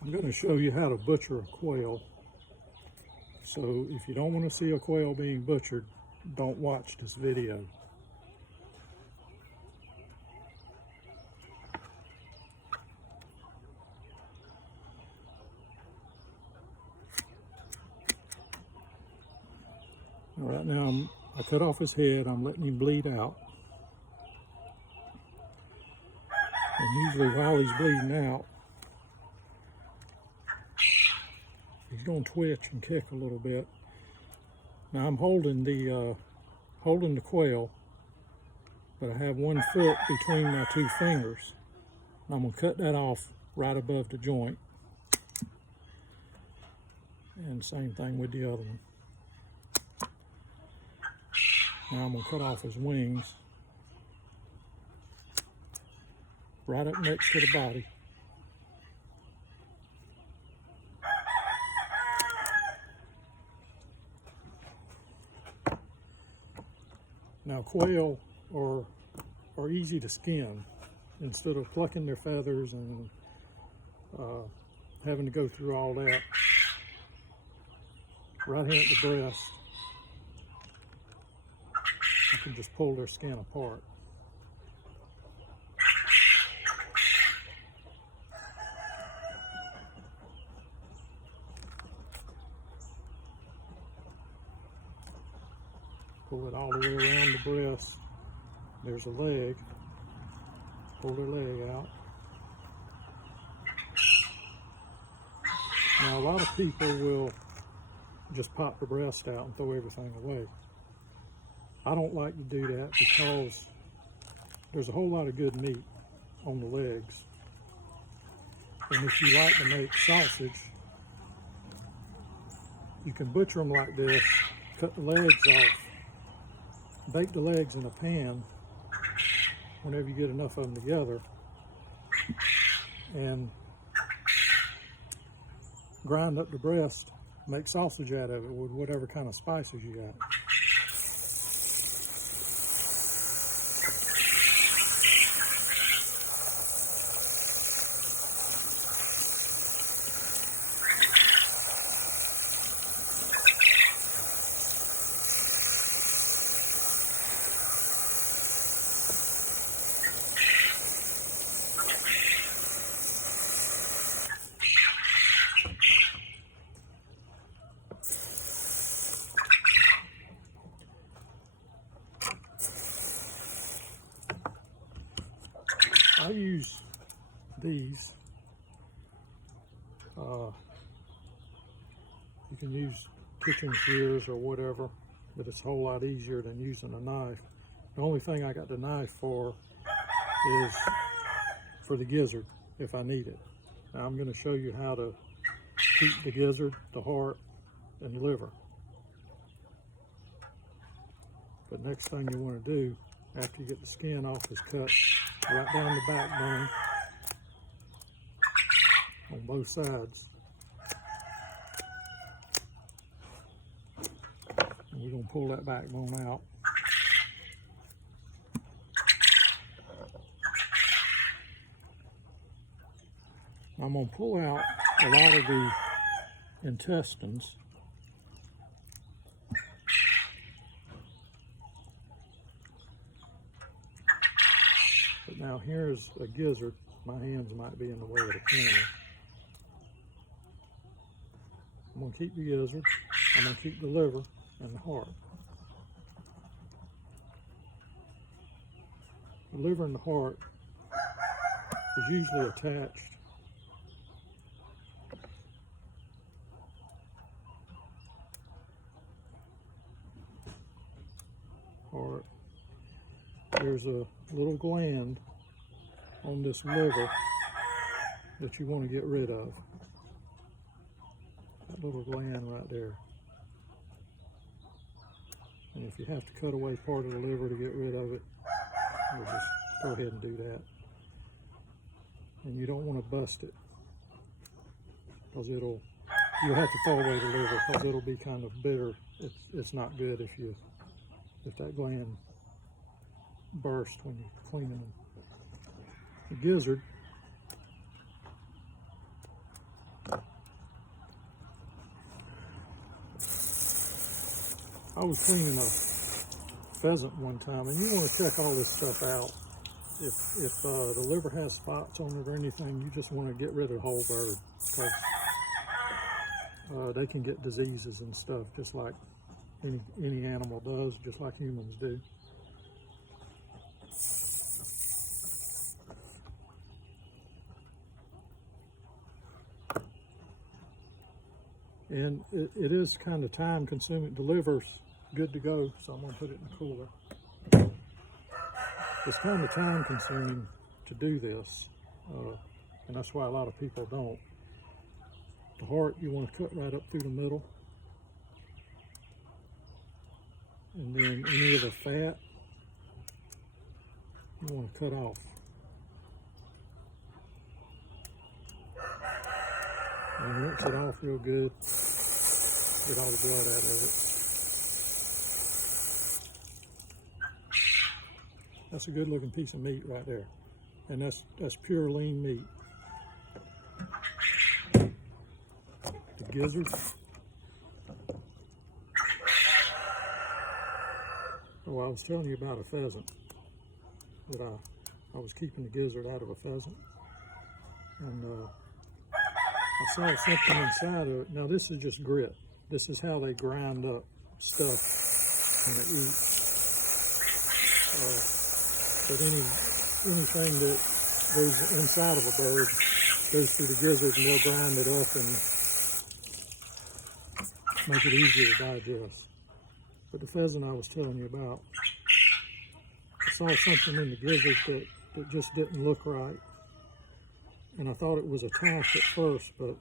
I'm going to show you how to butcher a quail. So if you don't want to see a quail being butchered, don't watch this video. All right, now I cut off his head. I'm letting him bleed out. And usually while he's bleeding out, he's going to twitch and kick a little bit. Now I'm holding the quail, but I have 1 foot between my 2 fingers. I'm going to cut that off right above the joint. And same thing with the other one. Now I'm going to cut off his wings right up next to the body. Now quail are easy to skin. Instead of plucking their feathers and having to go through all that, right here at the breast, you can just pull their skin apart. Pull it all the way around the breast. There's a leg. Pull their leg out. Now a lot of people will just pop the breast out and throw everything away. I don't like to do that because there's a whole lot of good meat on the legs. And if you like to make sausage, you can butcher them like this, cut the legs off, bake the legs in a pan whenever you get enough of them together, and grind up the breast, make sausage out of it with whatever kind of spices you got. I use these. You can use kitchen shears or whatever, but it's a whole lot easier than using a knife. The only thing I got the knife for is for the gizzard if I need it. Now I'm going to show you how to keep the gizzard, the heart, and the liver. But next thing you want to do after you get the skin off is cut right down the backbone on both sides. And we're going to pull that backbone out. I'm going to pull out a lot of the intestines. But now here's a gizzard. My hands might be in the way of the camera. I'm going to keep the gizzard. I'm going to keep the liver and the heart. The liver and the heart is usually attached heart. There's a little gland on this liver that you want to get rid of. That little gland right there. And if you have to cut away part of the liver to get rid of it, you'll just go ahead and do that. And you don't want to bust it, because you'll have to throw away the liver because it'll be kind of bitter. It's not good if that gland bursts when you're cleaning them. The gizzard, I was cleaning a pheasant one time, and you want to check all this stuff out. If the liver has spots on it or anything, you just want to get rid of the whole bird, because they can get diseases and stuff just like any animal does, just like humans do. And it is kind of time consuming. The liver's good to go, so I'm going to put it in the cooler. It's kind of time consuming to do this, and that's why a lot of people don't. The heart you want to cut right up through the middle, and then any of the fat you want to cut off. And rinse it off real good, get all the blood out of it. That's a good looking piece of meat right there. And that's pure lean meat. The gizzards. Oh, I was telling you about a pheasant, that I was keeping the gizzard out of a pheasant. And I saw something inside of it. Now this is just grit. This is how they grind up stuff when they eat. But anything that goes inside of a bird goes through the gizzard, and they'll grind it up and make it easier to digest. But the pheasant I was telling you about, I saw something in the gizzard that just didn't look right. And I thought it was attached at first, but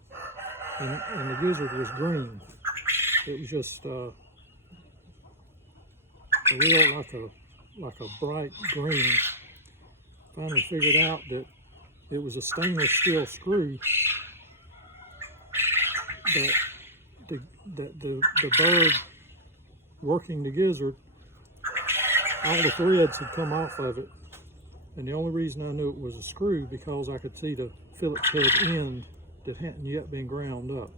and the gizzard was green. It was just a real like a bright green. Finally figured out that it was a stainless steel screw that the bird working the gizzard, all the threads had come off of it. And the only reason I knew it was a screw, because I could see the Phillips head end that hadn't yet been ground up.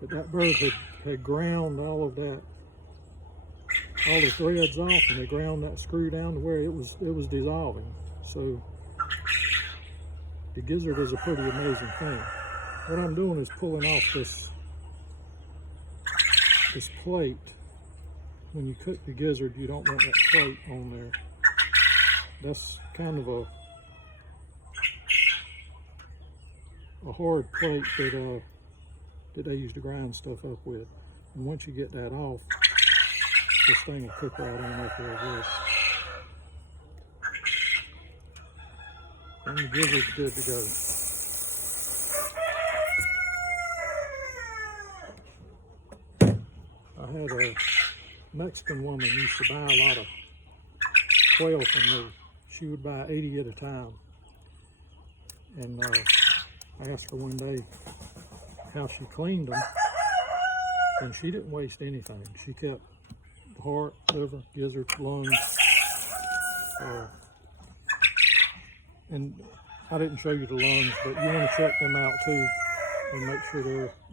But that bird had ground all of that, all the threads off, and they ground that screw down to where it was dissolving. So the gizzard is a pretty amazing thing. What I'm doing is pulling off this plate. When you cook the gizzard, you don't want that plate on there. That's kind of a hard plate that they use to grind stuff up with. And once you get that off, this thing will cook right on up real good. And the gizzard's good to go. I had a Mexican woman used to buy a lot of quail from me. She would buy 80 at a time. And I asked her one day how she cleaned them, and she didn't waste anything. She kept the heart, liver, gizzard, lungs. And I didn't show you the lungs, but you want to check them out too and make sure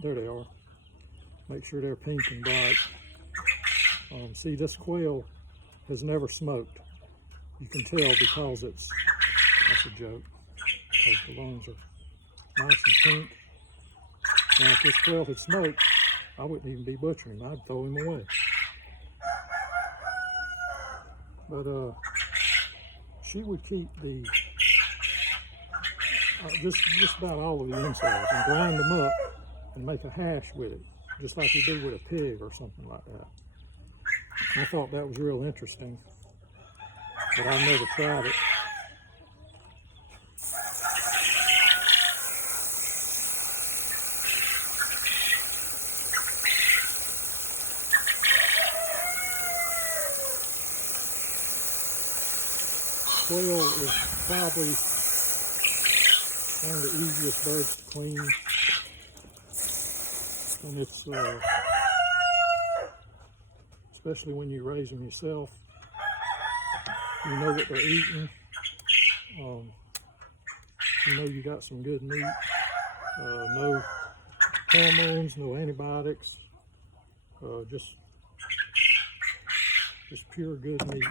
there they are. Make sure they're pink and bright. See, this quail has never smoked. You can tell because that's a joke, because the lungs are nice and pink. Now, if this quail had smoked, I wouldn't even be butchering him. I'd throw him away. But she would keep the just about all of the insides and grind them up and make a hash with it, just like you do with a pig or something like that. And I thought that was real interesting, but I've never tried it. Quail is probably one of the easiest birds to clean, and it's especially when you raise them yourself. You know what they're eating. You know you got some good meat. No hormones, no antibiotics. Just Just pure good meat.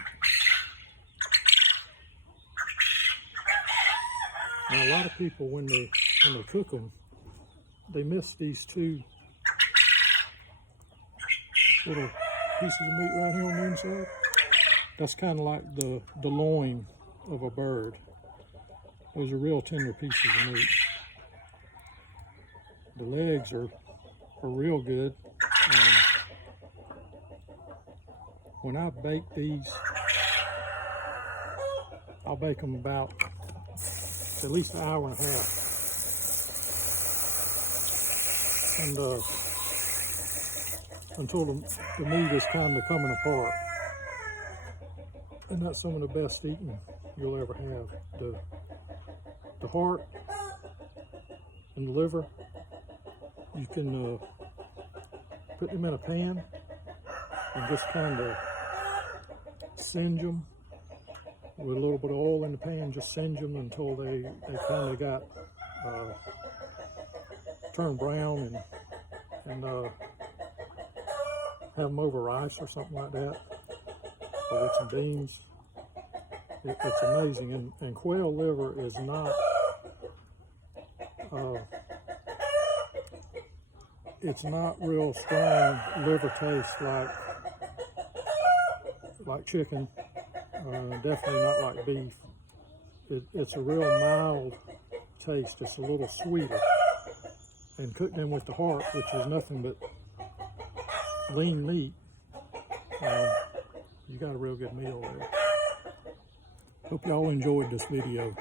Now a lot of people, when they cook them, they miss these two little pieces of meat right here on the inside. That's kind of like the loin of a bird. Those are real tender pieces of meat. The legs are real good. When I bake these, I'll bake them about at least an hour and a half. And until the meat is kind of coming apart. And that's some of the best eating you'll ever have. The heart and the liver, you can put them in a pan and just kind of singe them with a little bit of oil in the pan. Just singe them until they kind of got turned brown, and have them over rice or something like that, or with some beans. It's amazing. And quail liver is not it's not real strong liver taste like chicken. Definitely not like beef. It's a real mild taste. It's a little sweeter. And cooked in with the heart, which is nothing but lean meat, you got a real good meal there. Hope y'all enjoyed this video.